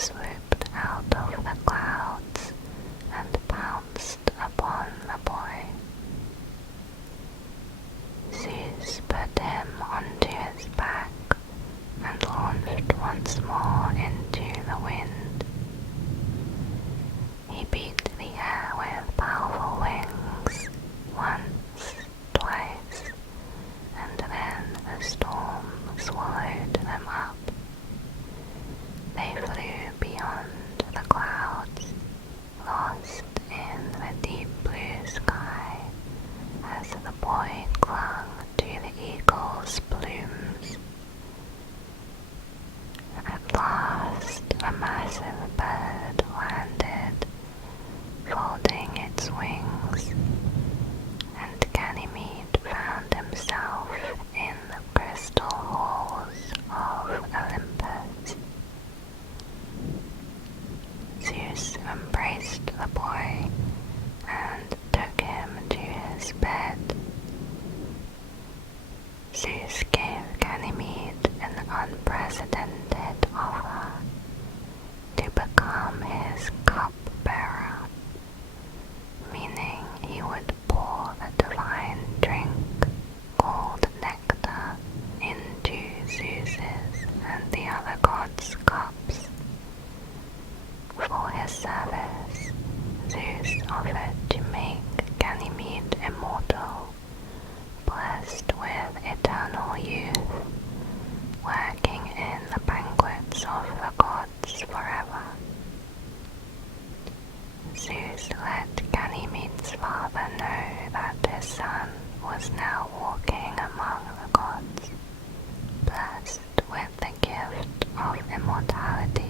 swooped out of the clouds and pounced upon the boy. Zeus put him onto his back and launched once more into the wind. He beat the air with powerful wings, once, twice, and then the storm swallowed them up. They flew beyond the clouds, lost in the deep blue sky, as the boy clung to the eagle's plumes. At last, a massive bird landed, folding its wings, and Ganymede found himself in the crystal halls of Olympus. Zeus embraced the boy and took him to his bed. Zeus gave Ganymede an unprecedented offer to become his cup-bearer, meaning he would pour the divine drink called nectar into Zeus's and the other gods' cups. For his service, Zeus offered to make Ganymede immortal, blessed with eternal youth, working in the banquets of the gods forever. Zeus let Ganymede's father know that his son was now walking among the gods, blessed with the gift of immortality.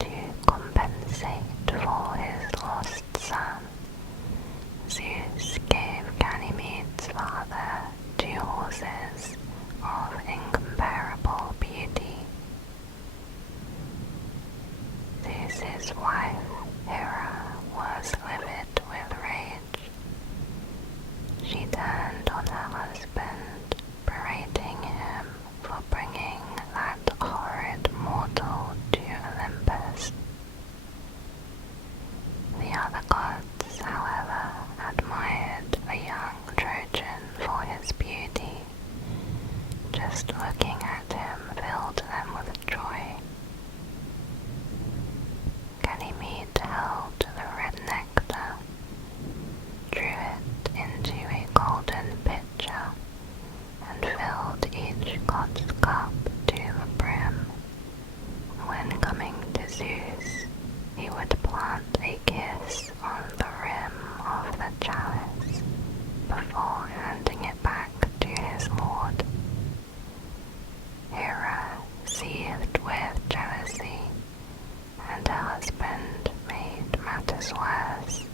To compensate for his lost son, Zeus gave Ganymede's father 2 horses of incomparable beauty. Zeus's wife, Hera, was livid with rage. She turned on her husband, berating him for bringing that horrid mortal to Olympus. The other gods, however, admired the young Trojan for his beauty. Just looking at him filled them with joy. Ganymede held the red nectar, drew it into a golden pitcher, and filled each god's cup to the brim. When coming to Zeus, he would plant a kiss on the rim of the chalice before handing it back to his lord. Hera, seethed with jealousy, and her husband made matters worse,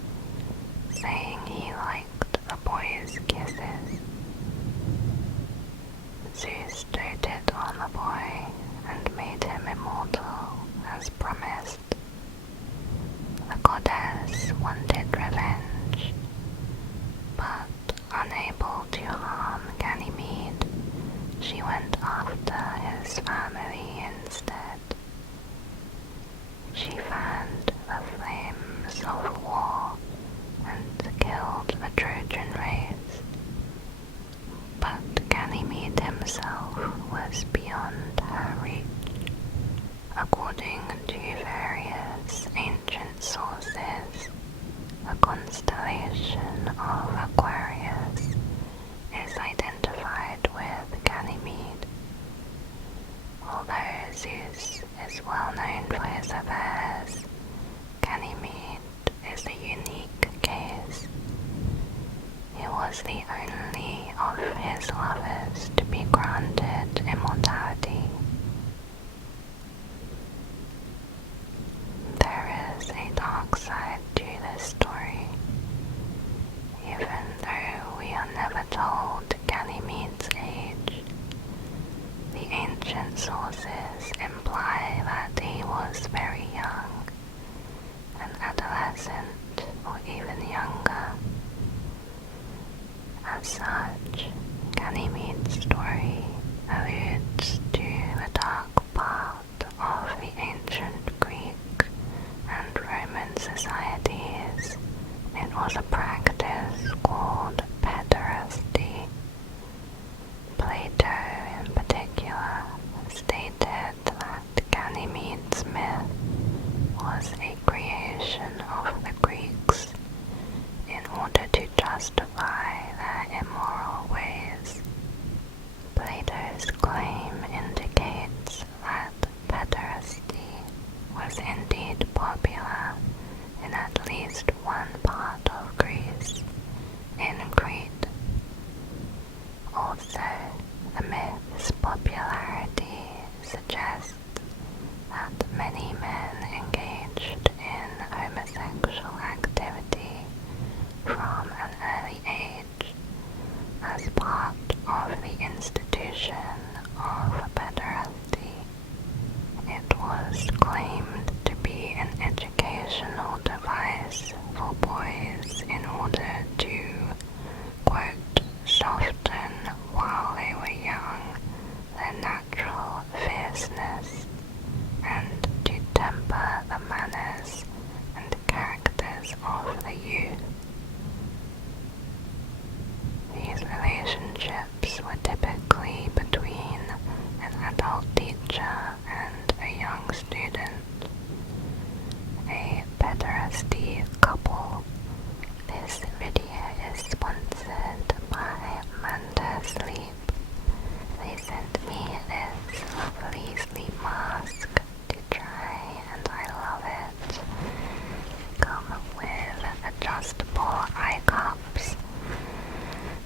saying he liked the boy's kisses. Zeus doted on the boy and made him immortal as promised. The goddess wanted revenge, but unable to harm Ganymede, she went after his family instead. She fanned the flames of war and killed the Trojan race, but Ganymede himself was beyond her reach. According to various ancient sources, the constellation of Aquarius is identified with Ganymede. Although Zeus is well known for his affairs, Ganymede is a unique case. He was the only of his lovers to be granted immortality. There is a dark side to this story. Even though we are never told Ganymede's age, the ancient sources imply that he was very young, an adolescent or even younger. As such, Ganymede popular in at least one part of Greece, in Crete. Also, the myth's popularity suggests that many men engaged in homosexual activity from an early age as part of the institution of pederasty. It was claimed to be an educational device for boys in order to, quote, soften while they were young their natural fierceness and to temper the manners and characters of the youth. These relationships were typically between an adult teacher and a young student, a pederasty couple. This video is sponsored by Manta Sleep. They sent me this lovely sleep mask to try and I love it. Come with adjustable eye cups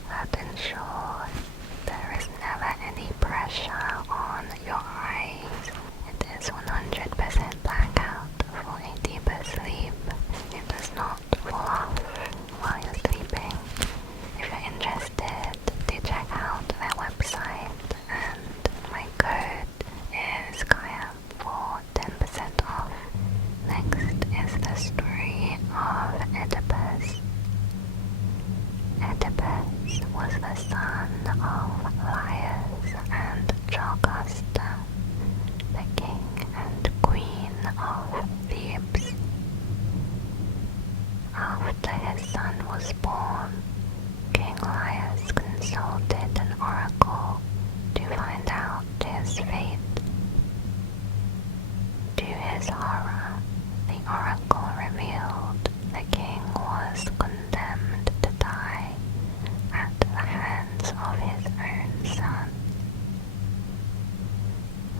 that ensure there is never any pressure on your eyes. It is 100% blackout for a deeper sleep. It does not fall off while you're sleeping. If you're interested, do check out their website, and my code is Kaya for 10% off. Next is the story of Oedipus. Oedipus was the son of Laius and Jocasta, the king and queen of Thebes. After his son was born, King Laius consulted an oracle to find out his fate. To his horror, the oracle revealed the king was condemned to die at the hands of his own son.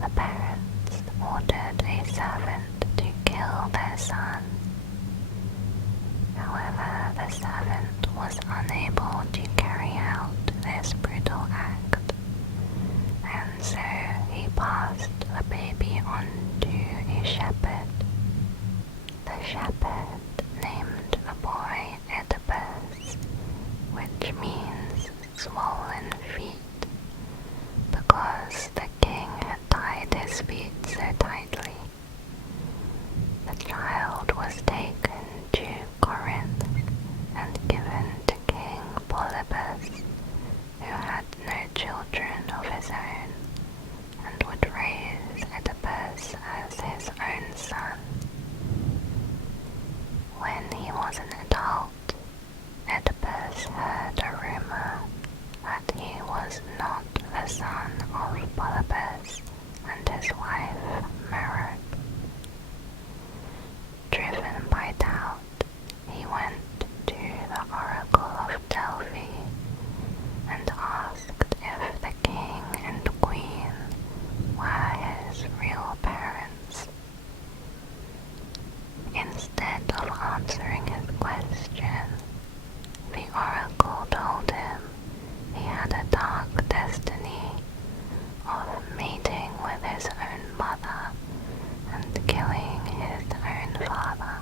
The parents ordered a servant to kill their son. However, the servant was unable to carry out this brutal act, and so he passed the baby on to a shepherd. The shepherd named the boy Oedipus, which means swollen feet, because the king had tied his feet so tightly. The child was taken to Corinth and given to King Polybus, who had no children of his own, and would raise Oedipus as his own son. When he was an adult, Oedipus heard a rumor that he was not the son of Polybus and his wife Merope. Driven by doubt, he went to the oracle of Delphi and asked if the king and queen were his real parents. Instead of answering his question, the oracle told him he had a dark destiny of mating with his own mother and killing his own father.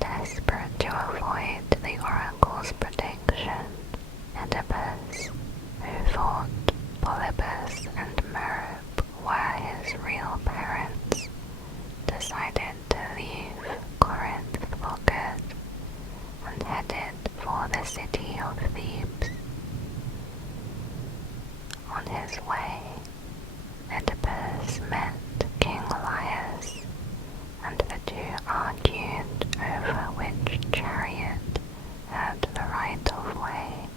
Desperate to avoid the oracle's prediction, Oedipus, who thought Polybus and Merope were his real parents, decided to leave Corinth for good and headed for the city of Thebes. On his way, Oedipus met King Laius, and the two argued over which chariot had the right of way.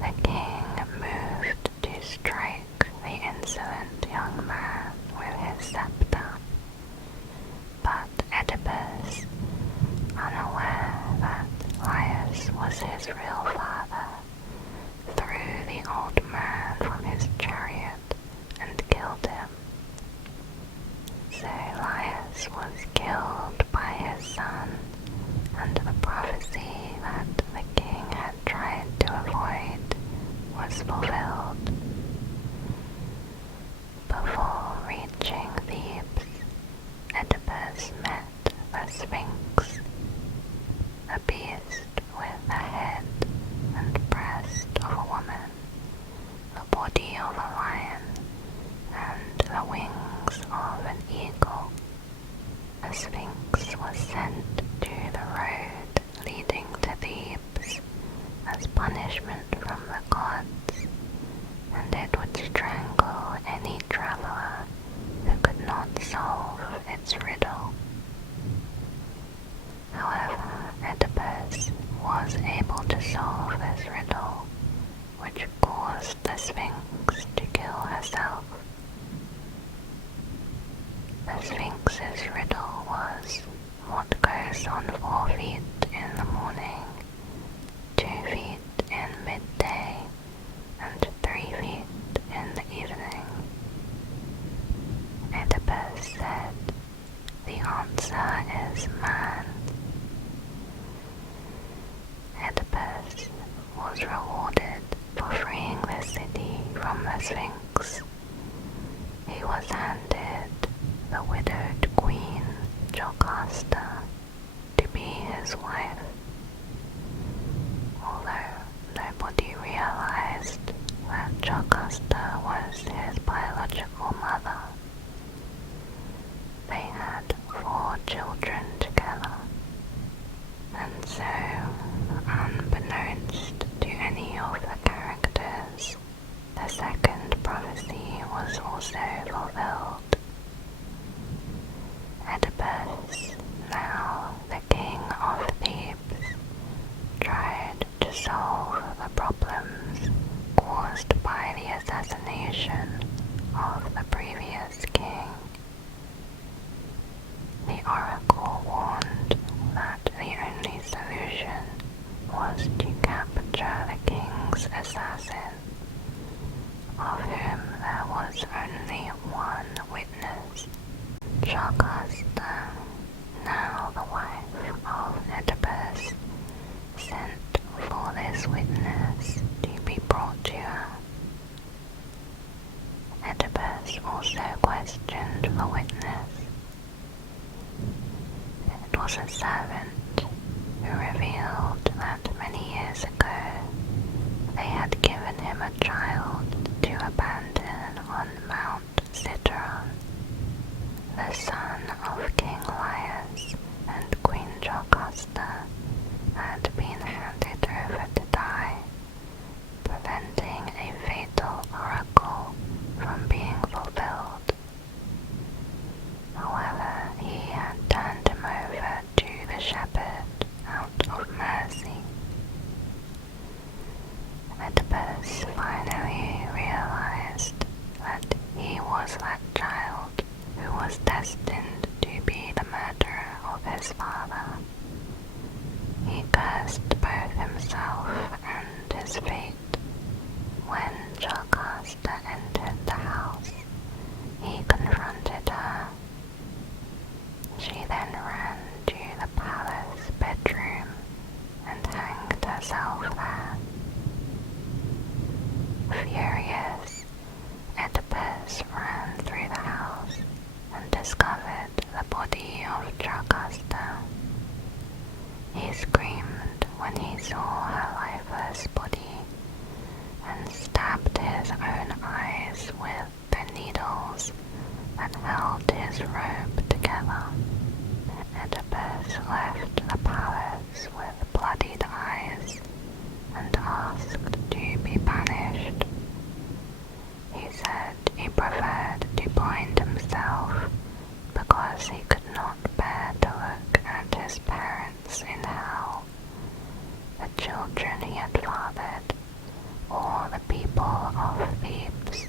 The king moved to strike the insolent young man with his scepter, but Oedipus, unaware that Laius was his real father, threw the old man from his chariot and killed him. So Laius Oedipus was killed by his son, and the prophecy that the king had tried to avoid was fulfilled. Before reaching Thebes, Oedipus met the Sphinx, a beast with the head and breast of a woman, the body of a lion, and the wings of an eagle. The Sphinx was sent to the road leading to Thebes as punishment from the gods, and it would strangle any traveler who could not solve its riddle. However, Oedipus was able to solve this riddle, which caused the Sphinx to kill herself. The Sphinx's riddle was what goes on 4 feet in the morning, 2 feet in midday, and 3 feet in the evening. Oedipus said, "The answer is man." Oedipus was rewarded for freeing the city from the Sphinx. He was handed the widowed queen Jocasta to be his wife, although nobody realized that Jocasta was his biological mother. They had 4 children together, and so, unbeknownst to any of the characters, the second prophecy was also fulfilled. Oedipus, now the king of Thebes, tried to solve the problems caused by the assassination of the previous king. The oracle warned that the only solution was to capture the king's assassin, of whom there was only one witness. Jocasta, now the wife of Oedipus, sent for this witness to be brought to her. Oedipus also questioned the witness. It was a servant who revealed that many years ago they had given him a child to abandon on Mount Citron. The son of King Laius and Queen Jocasta had been handed over to die, preventing a fatal oracle from being fulfilled. However, he had turned him over to the shepherd out of mercy. Oedipus finally realized that he was that child who was destined to be the murderer of his father. He cursed both himself and his fate. When Jocasta entered the house, he confronted her. She then ran to the palace bedroom and hanged herself there. Furious, Oedipus ran through the house and discovered the body of Jocasta. He screamed when he saw her lifeless body and stabbed his own eyes with the needles that held his robe together. Oedipus left the palace with bloodied eyes and asked to be banished. He said he preferred to blind himself because he could not bear to look at his parents in hell, the children he had fathered, or the people of Thebes.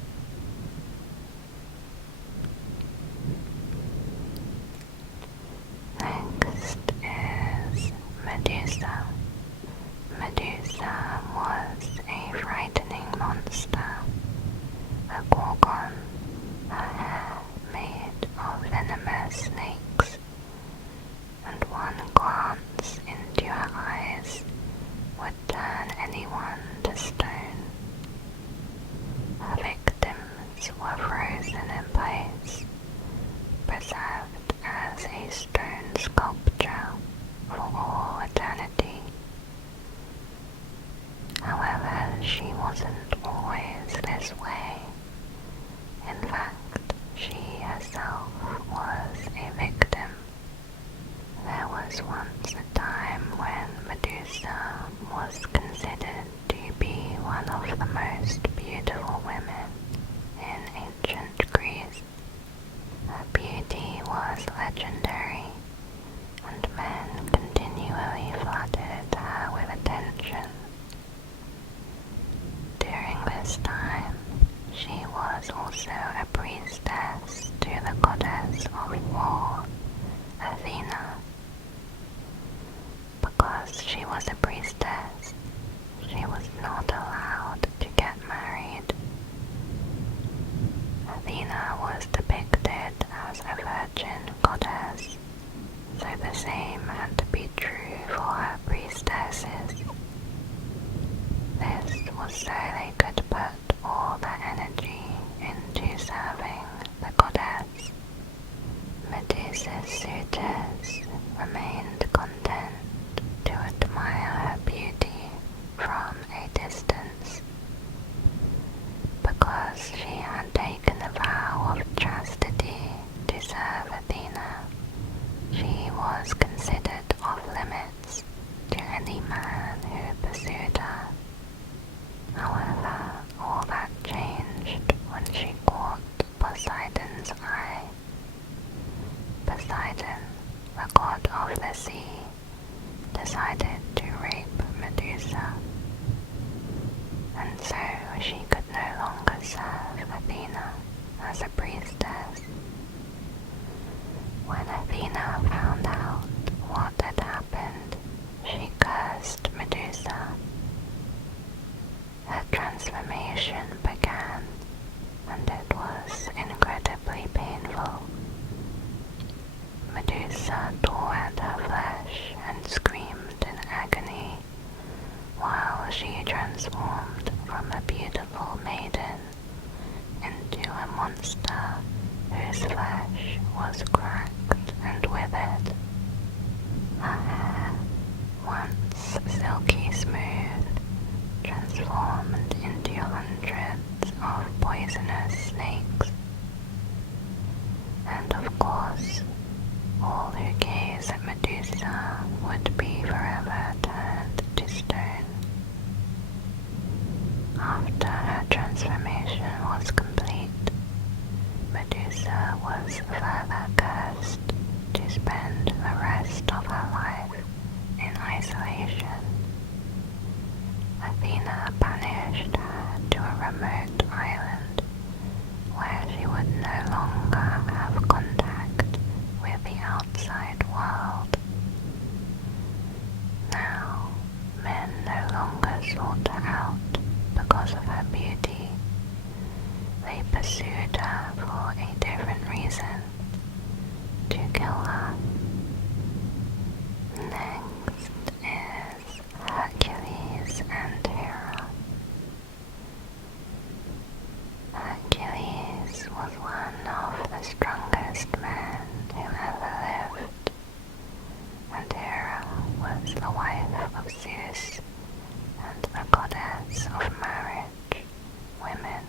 legendary, and men continually flooded her with attention. During this time, she was also a priestess to the goddess of war, Athena. Because she was a priestess, she was not allowed to get married. Athena was depicted as a virgin goddess, so the same had to be true for her priestesses. This was so they could put all their energy into serving the goddess. Medusa's suitors remained content to admire her beauty from a distance. Because she had taken a vow of chastity to serve Athena, she was considered off limits to any man who pursued her. However, all that changed when she caught Poseidon's eye. Poseidon, the god of the sea, decided to rape Medusa, and so she could no longer serve Athena as a priestess. When Athena found out what had happened, she cursed Medusa. Her transformation began, and it was incredibly painful. Medusa tore at her flesh and screamed in agony, while she transformed from a beautiful maiden into a monster whose flesh was cracked and withered. Her hair, once silky smooth, transformed into hundreds of poisonous snakes. And of course, all who gaze at Medusa would be forever turned to stone. After her transformation was complete, Medusa was further cursed to spend the rest of her life in isolation. Athena banished her to a remote island where she would no longer have contact with the outside world. Now, men no longer sought her out because of her beauty. They pursued her for a different reason: to kill her. Next is Hercules and Hera. Hercules was one of the strongest men who ever lived, and Hera was the wife of Zeus and the goddess of marriage, women,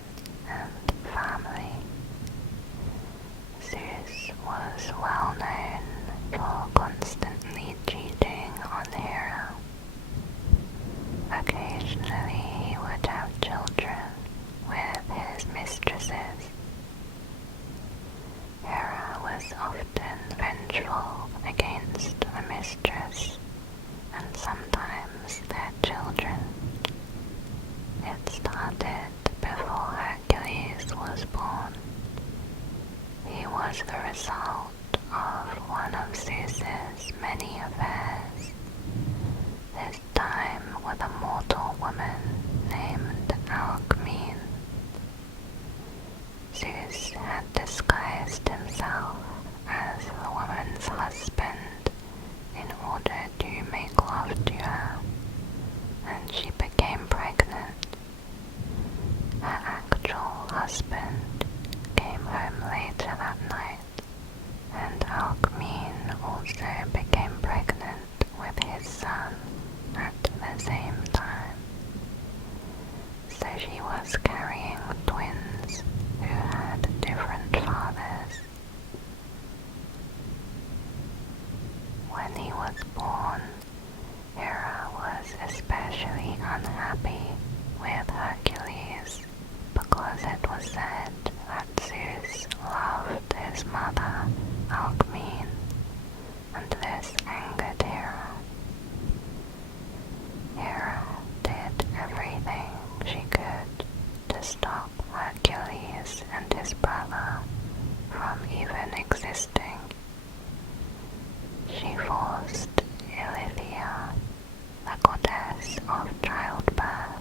and family. Zeus was well known for constantly cheating on Hera. Occasionally he would have children with his mistresses. Hera was often vengeful against the mistress, and sometimes their children. It started before Hercules was born. He was the result of one of Zeus's many affairs, this time with a mortal woman named Alcmene. Zeus had disguised himself as the woman's husband in order to make love to her, and she became pregnant. Her actual husband came home later that night, and Alcmene also became pregnant with his son at the same time. So she was carrying twins who had different fathers. When he was born, Hera was especially unhappy with Hercules because it was said that Zeus loved his mother, Alcmene, This angered Hera. Hera did everything she could to stop Hercules and his brother from even existing. She forced Ilithyia, the goddess of childbirth,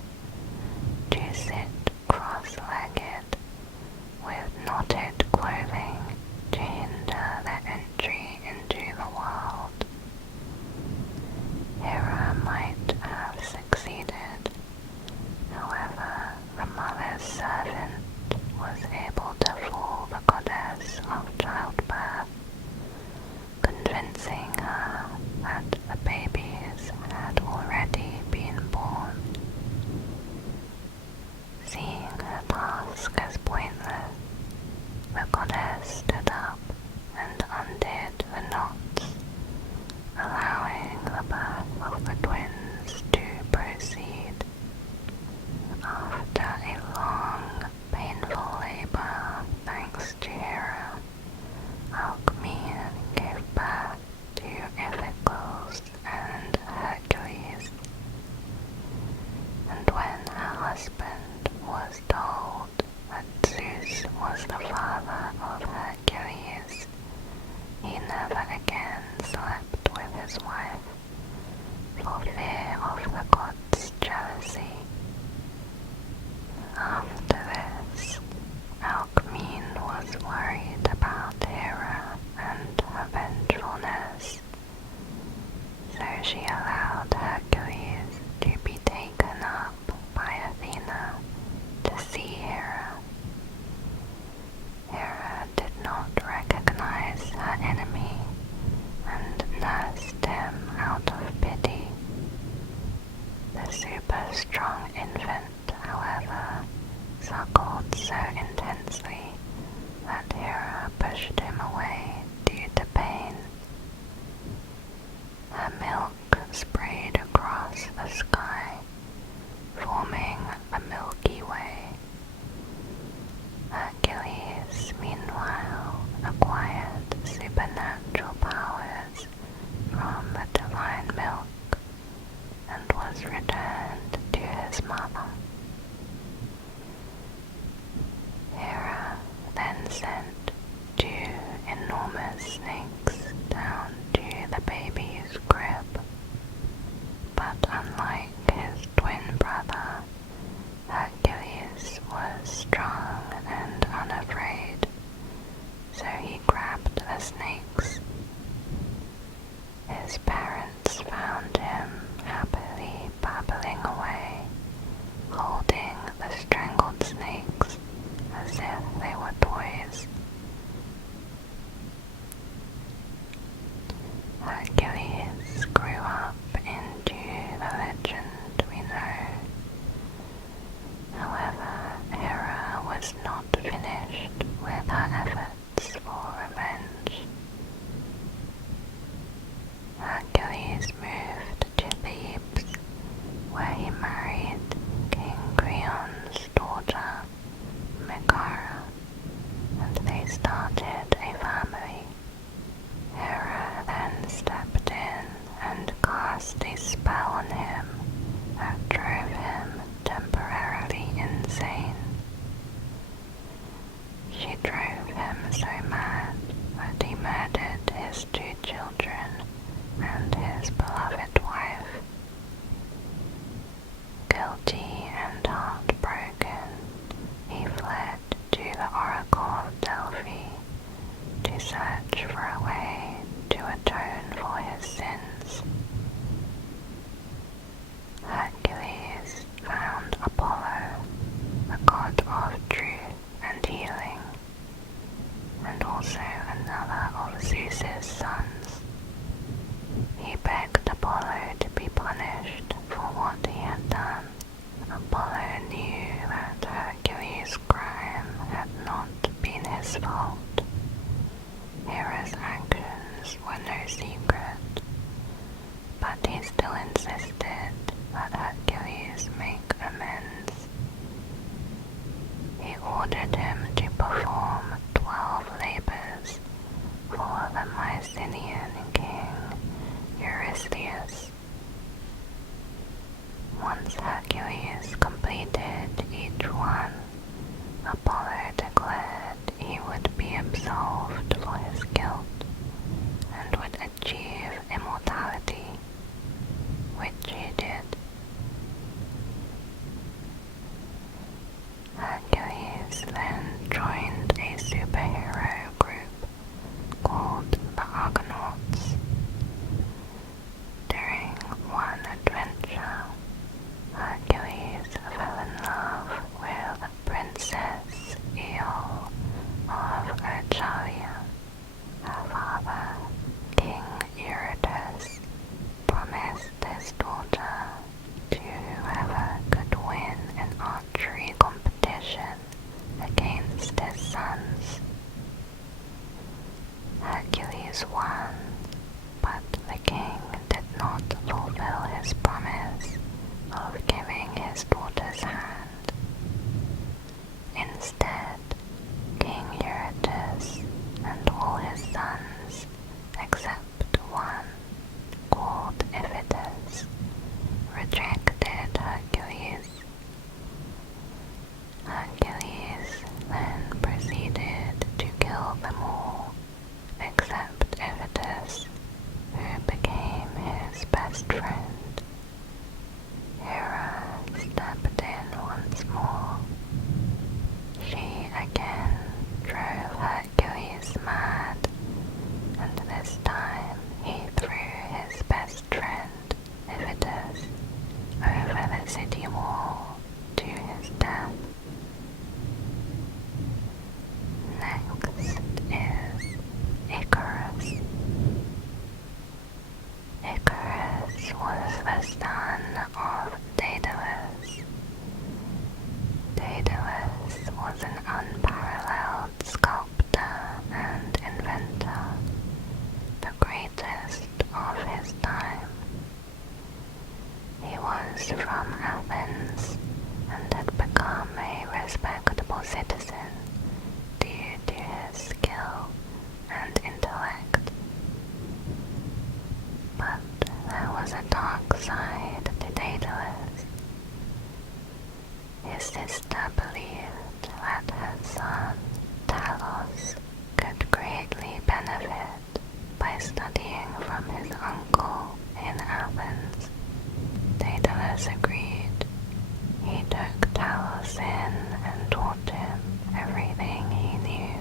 to sit cross-legged with knotted clothing to hinder their entry into the world. Hera might have succeeded. However, the mother's servant was able to fool the goddess of childbirth, convincing her that the babies had already been born. Seeing her task as pointless, the goddess stood up and undid the knots, allowing the birth of the twins to proceed. After a long, painful labor, thanks to Hera, Alcmene gave birth to Icarus and Hercules. And when her husband was told that Zeus was the father of Hercules, he never again slept with his wife, for fear of the gods' jealousy. After this, Alcmene was worried about Hera and her vengefulness, so she allowed Hercules to be taken up by Athena to see Hera. Hera did not recognize her enemy and nursed him out of pity. The super-strong infant, however, suckled so intensely that Hera pushed him away due to pain. Her milk sprayed across the sky, forming the Milky Way. Hercules, meanwhile, acquired supernatural powers from the divine milk and was returned to his mother. Hera then sent 2 enormous snakes down to the baby's crib, but unlike his twin brother, Hercules was strong and unafraid, so he grabbed the snakes. His parents found him happily babbling away, holding the strangled snakes as if they were toys. Hercules grew up into the legend we know. However, Hera was not finished with her efforts for revenge. Hercules moved to Thebes, where he married King Creon's daughter, Megara, and they started a family. Hera then stepped in and cast a spell on him that drove him temporarily insane. She drove him so mad that he murdered his 2 children and his beloved wife. Guilty and heartbroken, he fled to the Oracle of Delphi to search for a way to atone for his sins. Hercules found Apollo, the god of truth and healing, and also another of Zeus's sons. He begged Apollo to be punished for what he had done. Apollo knew that Hercules' crime had not been his fault. Hera's actions were no secret, but he still insisted that Hercules make amends. He ordered him to perform 12 labors for the Mycenaean king Hercules won, but the king did not fulfill his promise of giving his daughter's hand. Instead, King Eurytus and all his sons, except one, called Iphictus, rejected Hercules. Hercules then proceeded to kill them all, except Iphictus, who became his best friend. Hera stepped in once more. She again drove Hercules mad, and this time he threw his best friend, Iphictus, over the city wall to his death. Next is Icarus. Icarus was the son of Daedalus. Daedalus was an unparalleled sculptor and inventor, the greatest of his time. He was from Athens and had become a respectable citizen due to his skill and intellect. But there was a dark side to Daedalus. His sister believed that her son, Talos, could greatly benefit by studying from his uncle in Athens. Daedalus agreed. He took Talos in and taught him everything he knew.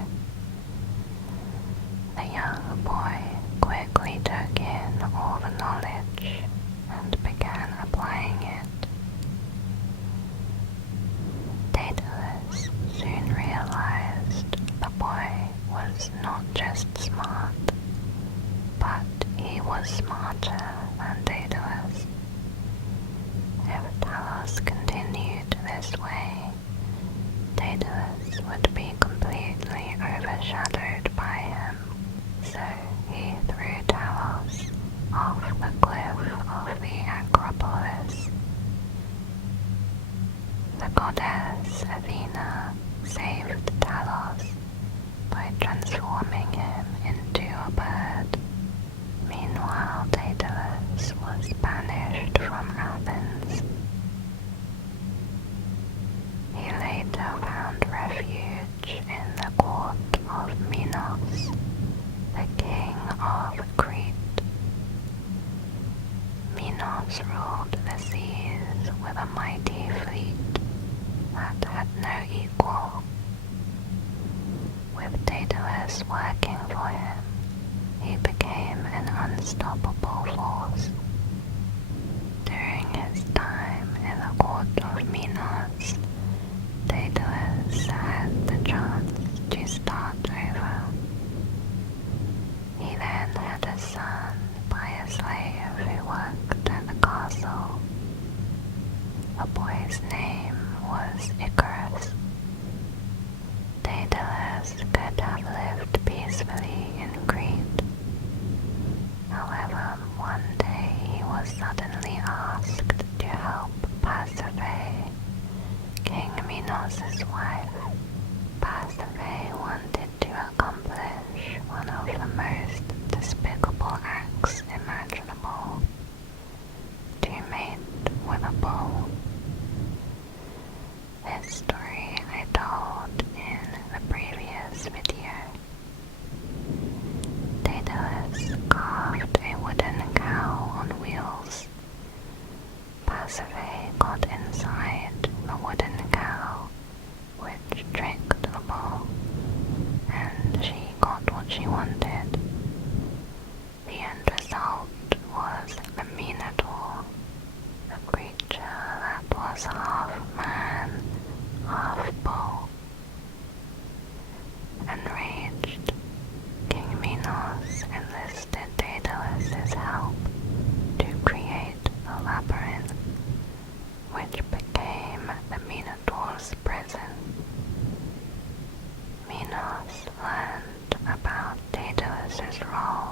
The young boy quickly took in all the knowledge and began applying it. Daedalus soon realized the boy was not just smart, but he was smarter than Daedalus. If Talos continued this way, Daedalus would be completely overshadowed by him, so he threw Talos off the cliff of the Acropolis. The goddess Athena saved Talos by transforming him into a bird. Meanwhile, Daedalus was banished from Athens. He later found refuge in the court of Minos, the king of Crete. Minos ruled the seas with a mighty fleet that had no equal. With Daedalus working for him, he became an unstoppable force. During his time in the court of Minos, Daedalus had the chance to start over. He then had a son by a slave who worked at the castle. The boy's name was Icarus. Daedalus could have lived peacefully in Crete. However, one day he was suddenly asked to help Pasiphae, King Minos' wife. Pasiphae wanted to accomplish one of the most despicable acts imaginable: to mate with a bull. This story I told in the previous video. Daedalus carved a wooden cow on wheels. Pasiphae got inside the wooden cow, which tricked the bull, and she got what she wanted. The end result was the Minotaur, a creature that was half man, half bull. Enraged, King Minos enlisted Daedalus' help to create the labyrinth, which became the Minotaur's prison. Minos learned about Daedalus' role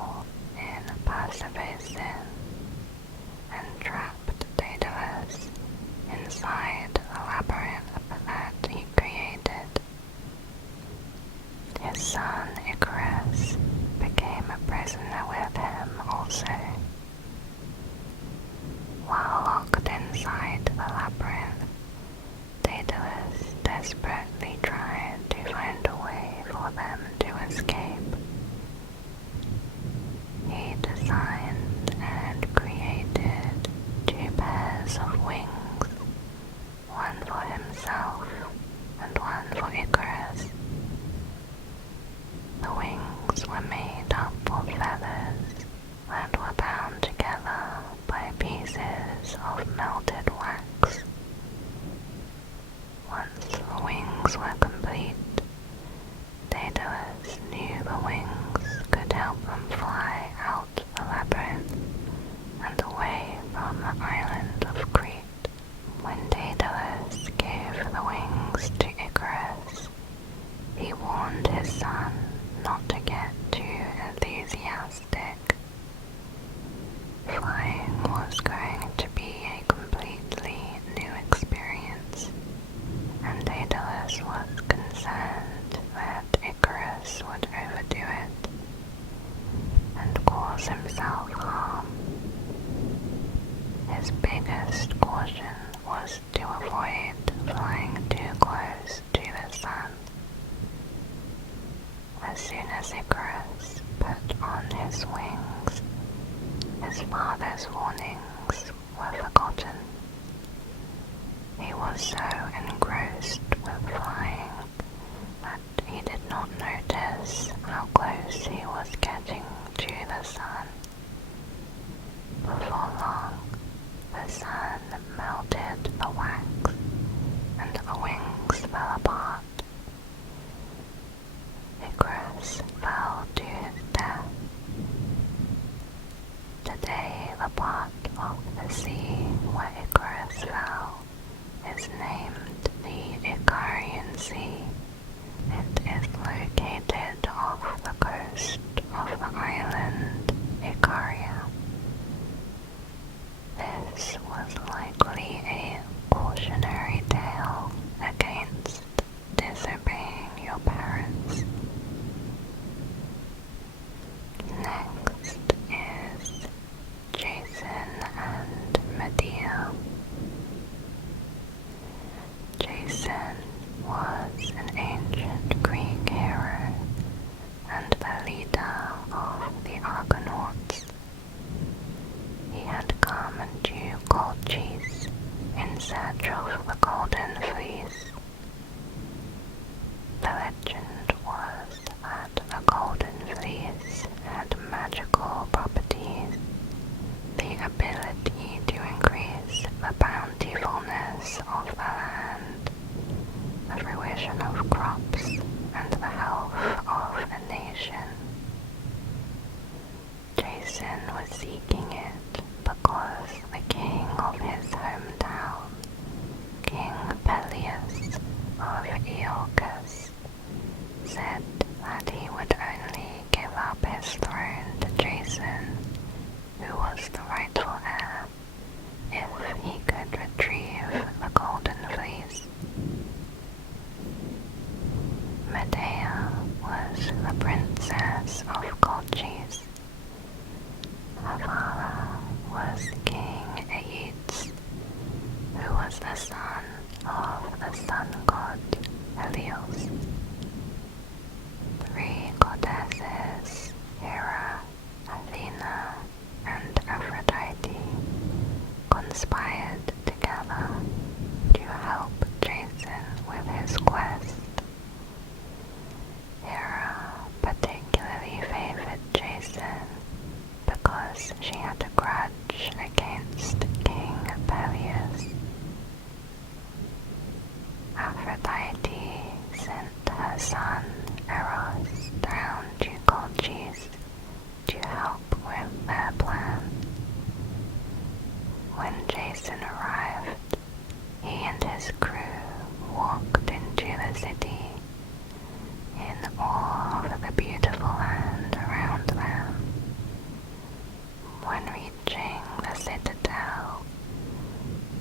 up of feathers that were bound together by pieces of melted wax. Once the wings were complete, Daedalus knew the wings could help them fly out the labyrinth and away from the island of Crete. When Daedalus gave the wings to Icarus, he warned his son not to get too enthusiastic. Flying was going to be a completely new experience, and Daedalus was concerned that Icarus would overdo it and cause himself harm. His biggest caution was to avoid flying too close to the sun. As soon as Icarus put on his wings, his father's warnings were forgotten. He was so engrossed with flying that he did not notice how close he was getting to the sun. Before long, the sun melted the wax, and the wings fell apart. Icarus fell to his death. Today, the part of the sea where Icarus fell is named the Icarian Sea. It is located off the coast of the island Icaria. This was likely a cautionary tale against disobeying your parents. Next is Jason and Medea. Jason was an ancient Greek hero and the leader of the Argonauts. He had come to Colchis in search of the Golden Fleece. The legend was that the Golden Fleece had magical properties, the ability to increase the bountifulness of the land, the fruition of crops, and the health of a nation. Jason was seeking it because the king of his hometown, King Peleus of Iolcus, said that he would only give up his throne to Jason, who was the rightful heir, if he could retrieve the Golden Fleece. Medea was the princess of Colchis. Her father was King Aetes, who was the son of the sun god Helios. Three goddesses, Hera, Athena, and Aphrodite, conspired together to help Jason with his quest. Hera particularly favored Jason because she had a grudge against King Peleus. Aphrodite sent her son Eros down to Colchis to help with their plan. When Jason arrived, he and his crew walked into the city in awe of the beautiful land around them. When reaching the citadel,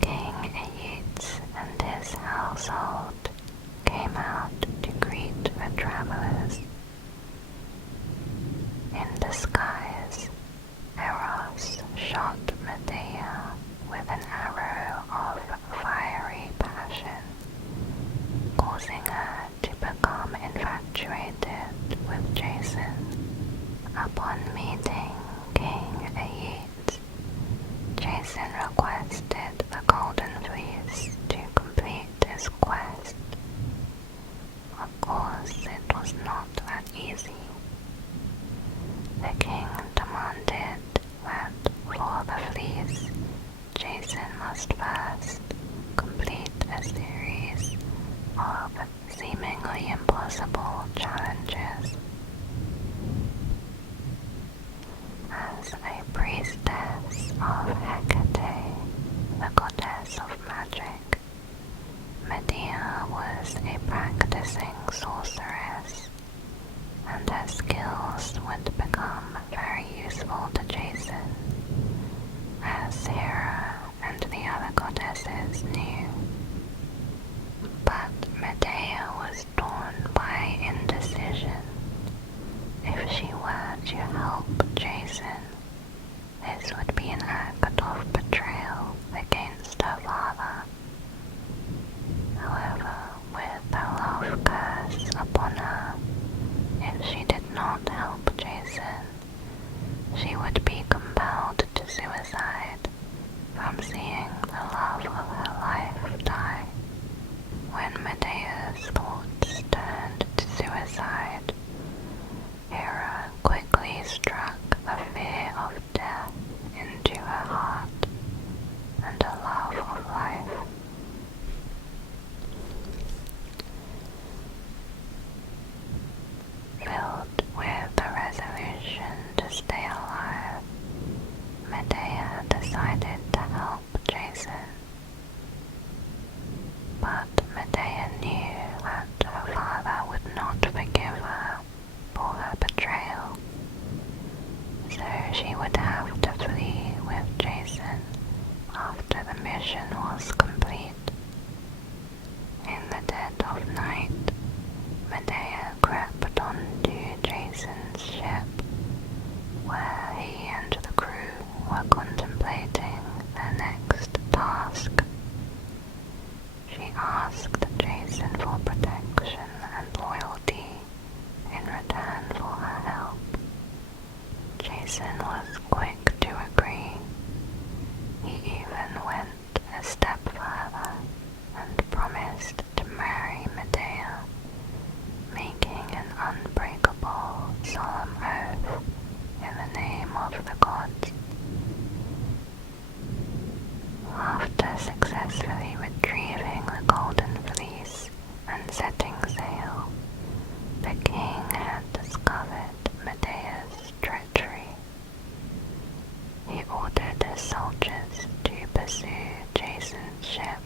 King Aetes and his household came out to greet the travelers. In disguise, Eros shot Medea with an arrow of fiery passion, causing her to become infatuated with Jason. Upon meeting King Aetes, Jason requested the Golden Fleece to complete his quest. Of course, it was not that easy. of Hecate, the goddess of magic. Medea was a practicing sorceress, and her skills would become very useful to Jason, as Hera and the other goddesses knew. But Medea was torn by indecision. If she were to help Jason, this would be an act of betrayal against her father. However, with her love curse upon her, if she did not help Jason, she would be compelled to suicide from seeing the love of her life die. When Medea's thoughts turned to suicide, Hera quickly struck the fear of death into her heart and a love of life. Filled with the resolution to stay alive, Medea decided to help Jason. But Medea knew that her father would not forgive her for her betrayal, so she would have to flee with Jason after the mission was complete. In the dead of night, Medea crept onto Jason's ship, where he and the crew were contemplating their next task. She asked Jason for protection and loyalty in return for her help. Jason was quick to agree. He even went a step further and promised to marry Medea, making an unbreakable, solemn oath in the name of the gods. After successfully retrieving the golden fleece and setting sail, the king had discovered Medea's treachery. He ordered his soldiers to pursue Jason's ship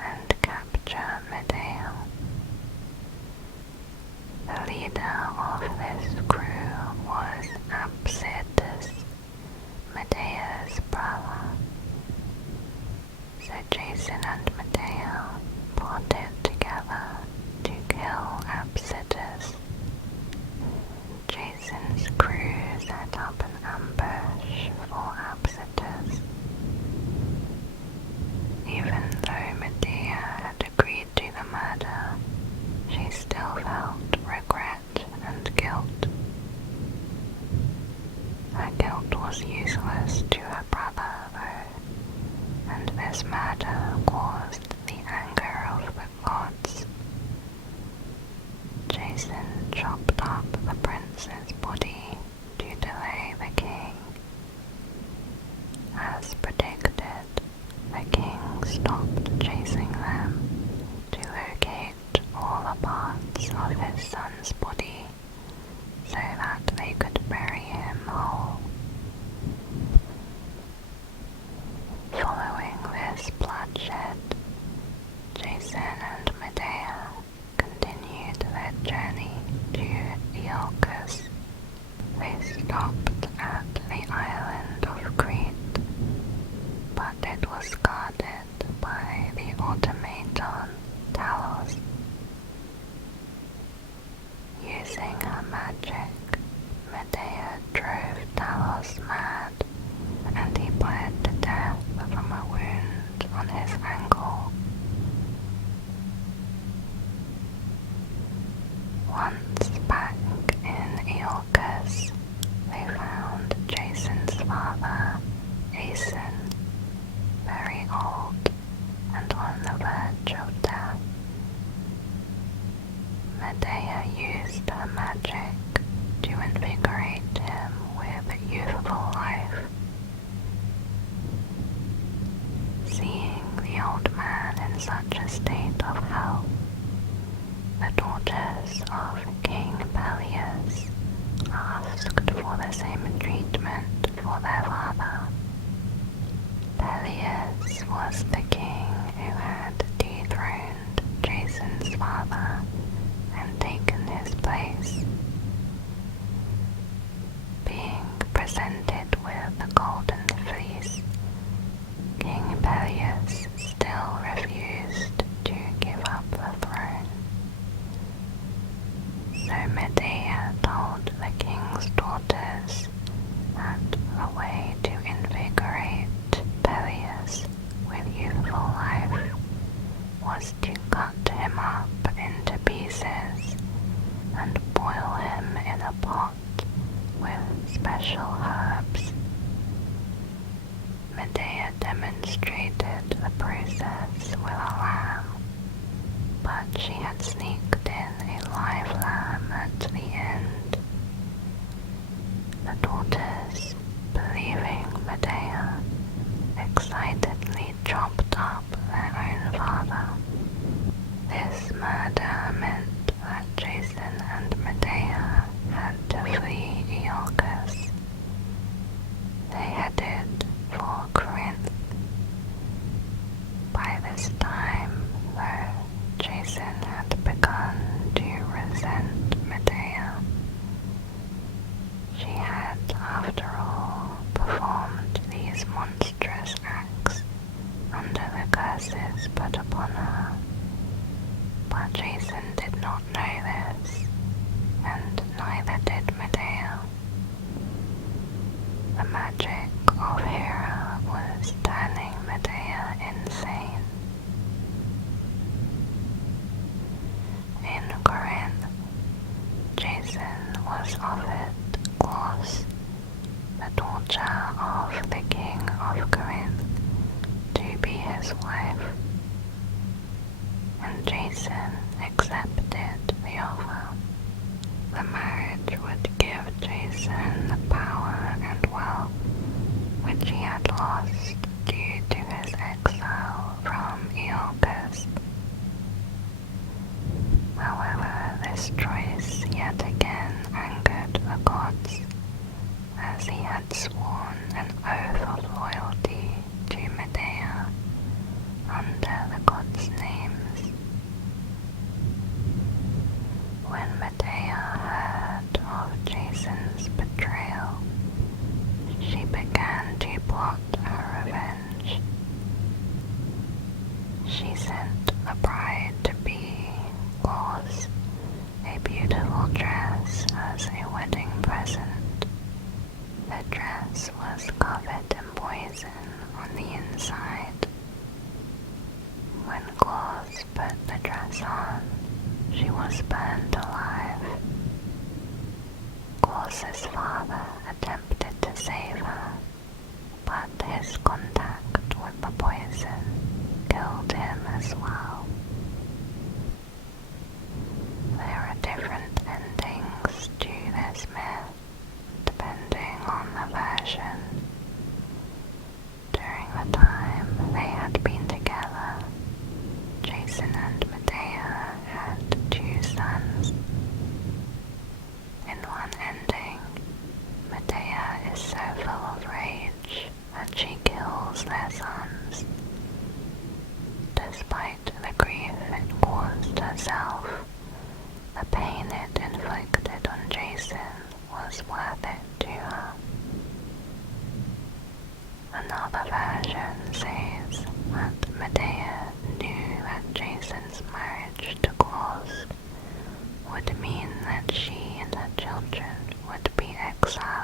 and capture Medea. The leader of this crew was Apsyrtus, Medea's brother. So Jason and Medea plotted together to kill Apsyrtus. Jason's crew set up an ambush for Apsyrtus. Even though Medea had agreed to the murder, she still felt regret and guilt. Her guilt was useless to her brother, though, and this murder caused the anger of the gods. Jason chopped up the prince's body to delay the king. As predicted, the king stopped chasing them to locate all the parts of his son's body so that they could bury him whole. Following this bloodshed, daughters that a way to invigorate Peleus with youthful life was to cut him up into pieces and boil him in a pot with special herbs. Medea demonstrated the process with a lamb, but she had sneaked in a live lamb at the end. The daughters, believing Medea, excitedly chopped up their own father. This murder meant that Jason and Medea had to flee Iolcus. They headed for Corinth. By this time, though, Jason had begun to resent Medea. She had, after all, performed these monstrous acts under the curses put upon her. But Jason did not know this, and neither did Medea. The magic of Hera was turning Medea insane. In Corinth, Jason was offered Glauce, the daughter of the king of Corinth, to be his wife, and Jason accepted the offer. The marriage would give Jason the power and wealth which he had lost due to his exile from Iolcus. However, this choice yet again angered the gods, as he had sworn an oath of loyalty to Medea under the gods' names. When Medea heard of Jason's betrayal, she began to plot her revenge. She sent the bride to be Glauce a beautiful dress as a wedding present. The dress was covered in poison on the inside. When Glauce put the dress on, she was burned alive. Glauce's father attempted to save her, but his contact with the poison killed him as well. There are different endings to this myth, depending on the version. During the time they had been together, Jason and Medea had 2 sons. In one ending, Medea is so full of rage that she kills their sons. Despite the grief it caused herself, the pain it inflicted on Jason was worth it to her. Another version says that Medea knew that Jason's marriage to Glauce would mean that she and her children would be exiled